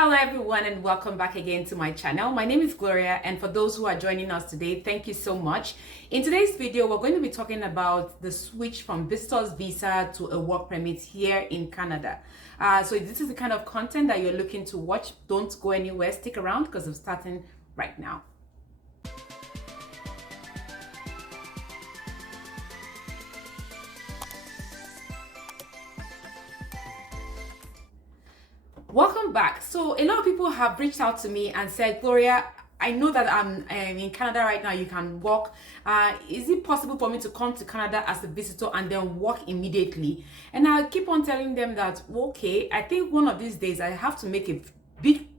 Hello everyone and welcome back again to my channel. My name is Gloria, and for those who are joining us today, thank you so much. In today's video, we're going to be talking about the switch from visitor's visa to a work permit here in Canada. So if this is the kind of content that you're looking to watch, don't go anywhere, stick around because I'm starting right now. Welcome back. So a lot of people have reached out to me and said, Gloria, I know that I'm in Canada right now, you can work. Is it possible for me to come to Canada as a visitor and then work immediately? And I keep on telling them that, okay, I think one of these days I have to make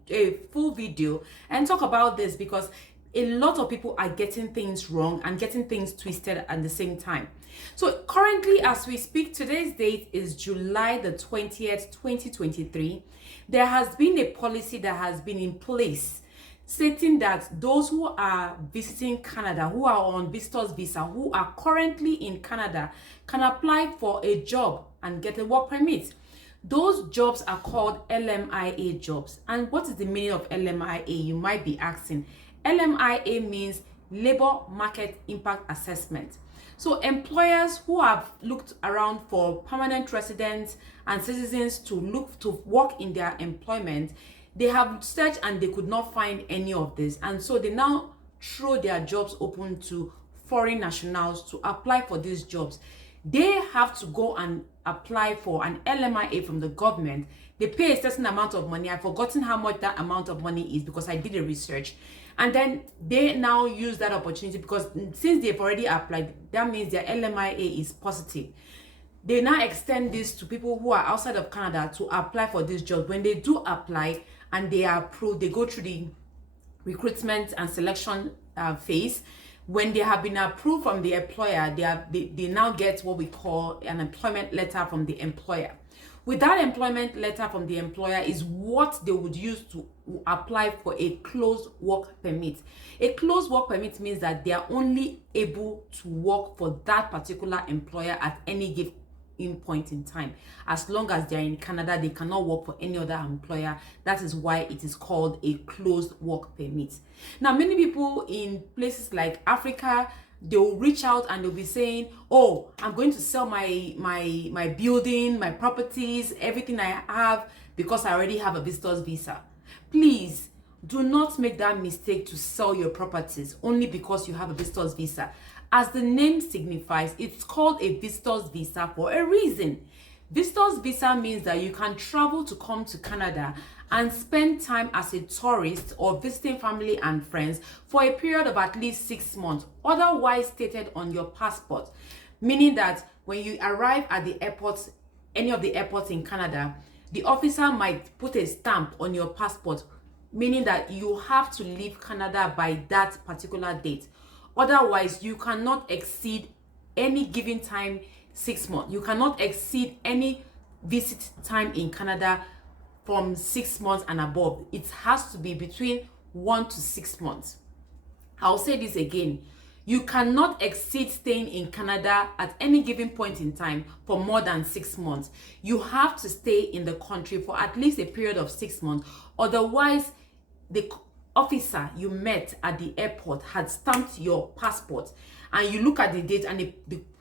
a full video and talk about this, because a lot of people are getting things wrong and getting things twisted at the same time. So currently, as we speak, today's date is July the 20th, 2023. There has been a policy that has been in place stating that those who are visiting Canada, who are on visitor's visa, who are currently in Canada, can apply for a job and get a work permit. Those jobs are called LMIA jobs. And what is the meaning of LMIA? You might be asking. LMIA means Labor Market Impact Assessment. So employers who have looked around for permanent residents and citizens to work in their employment, they have searched and they could not find any of this. And so they now throw their jobs open to foreign nationals to apply for these jobs. They have to go and apply for an LMIA from the government. They pay a certain amount of money. I've forgotten how much that amount of money is because I did a research. And then they now use that opportunity, because since they've already applied, that means their LMIA is positive. They now extend this to people who are outside of Canada to apply for this job. When they do apply and they are approved, they go through the recruitment and selection phase. When they have been approved from the employer, they now get what we call an employment letter from the employer. With that employment letter from the employer is what they would use to apply for a closed work permit. A closed work permit means that they are only able to work for that particular employer at any given point in time. As long as they're in Canada, they cannot work for any other employer. That is why it is called a closed work permit. Now, many people in places like Africa, they'll reach out and they'll be saying, oh, I'm going to sell my building, my properties, everything I have, because I already have a visitor's visa. Please do not make that mistake to sell your properties only because you have a visitor's visa. As the name signifies, it's called a visitor's visa for a reason. Visitor's visa means that you can travel to come to Canada and spend time as a tourist or visiting family and friends for a period of at least 6 months, otherwise stated on your passport. Meaning that when you arrive at the airport, any of the airports in Canada, the officer might put a stamp on your passport, meaning that you have to leave Canada by that particular date. Otherwise, you cannot exceed any given time 6 months. You cannot exceed any visit time in Canada from 6 months and above. It has to be between 1 to 6 months. I'll say this again. You cannot exceed staying in Canada at any given point in time for more than 6 months. You have to stay in the country for at least a period of 6 months. Otherwise, the officer you met at the airport had stamped your passport and you look at the date and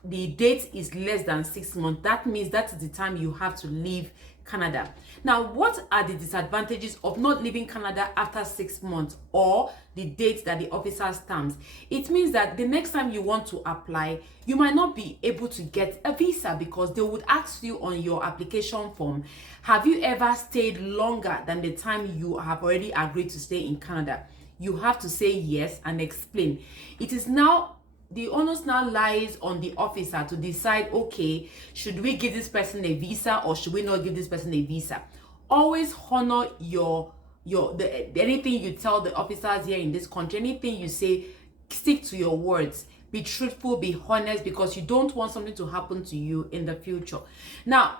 the date is less than 6 months, that means that is the time you have to leave Canada. Now, what are the disadvantages of not leaving Canada after 6 months or the date that the officer stamps? It means that the next time you want to apply, you might not be able to get a visa, because they would ask you on your application form, have you ever stayed longer than the time you have already agreed to stay in Canada? You have to say yes and explain. It is now the onus now lies on the officer to decide, okay, should we give this person a visa or should we not give this person a visa? Always honor anything you tell the officers here in this country, anything you say, stick to your words. Be truthful, be honest, because you don't want something to happen to you in the future. Now,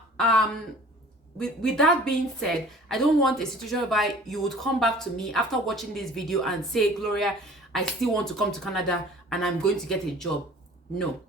with that being said, I don't want a situation whereby you would come back to me after watching this video and say, Gloria, I still want to come to Canada and I'm going to get a job. No.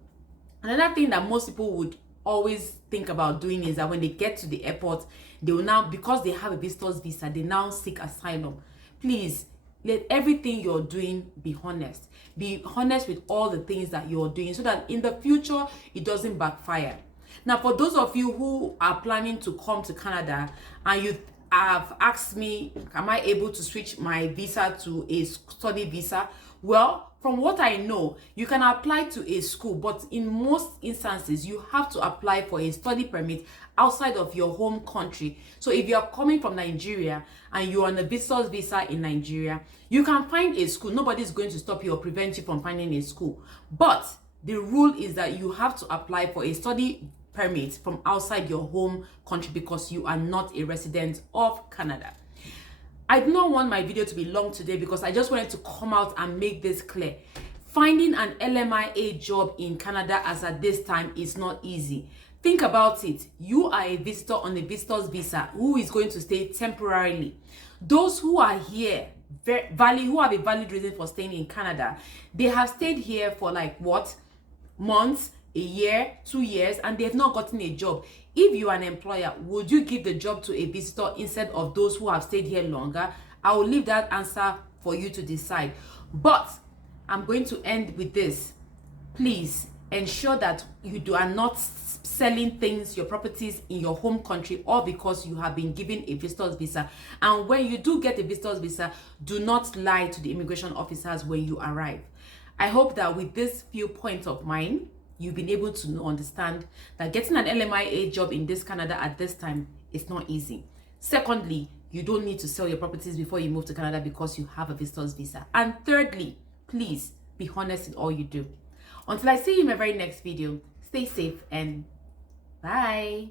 Another thing that most people would always think about doing is that when they get to the airport, they will now, because they have a visitor's visa, they now seek asylum. Please, let everything you're doing be honest. Be honest with all the things that you're doing so that in the future, it doesn't backfire. Now, for those of you who are planning to come to Canada and you have asked me, am I able to switch my visa to a study visa? Well, from what I know, you can apply to a school, but in most instances, you have to apply for a study permit outside of your home country. So if you're coming from Nigeria and you're on a visitor's visa in Nigeria, you can find a school. Nobody's going to stop you or prevent you from finding a school. But the rule is that you have to apply for a study permit from outside your home country because you are not a resident of Canada. I do not want my video to be long today because I just wanted to come out and make this clear. Finding an LMIA job in Canada as at this time is not easy. Think about it. You are a visitor on a visitor's visa who is going to stay temporarily. Those who are here, who have a valid reason for staying in Canada, they have stayed here for like what? Months, a year, 2 years, and they have not gotten a job. If you are an employer, would you give the job to a visitor instead of those who have stayed here longer? I will leave that answer for you to decide. But I'm going to end with this. Please ensure that you are not selling things, your properties in your home country, or because you have been given a visitor's visa. And when you do get a visitor's visa, do not lie to the immigration officers when you arrive. I hope that with this few points of mine, you've been able to understand that getting an LMIA job in this Canada at this time is not easy. Secondly, you don't need to sell your properties before you move to Canada because you have a visitor's visa. And thirdly, please be honest in all you do. Until I see you in my very next video, stay safe and bye.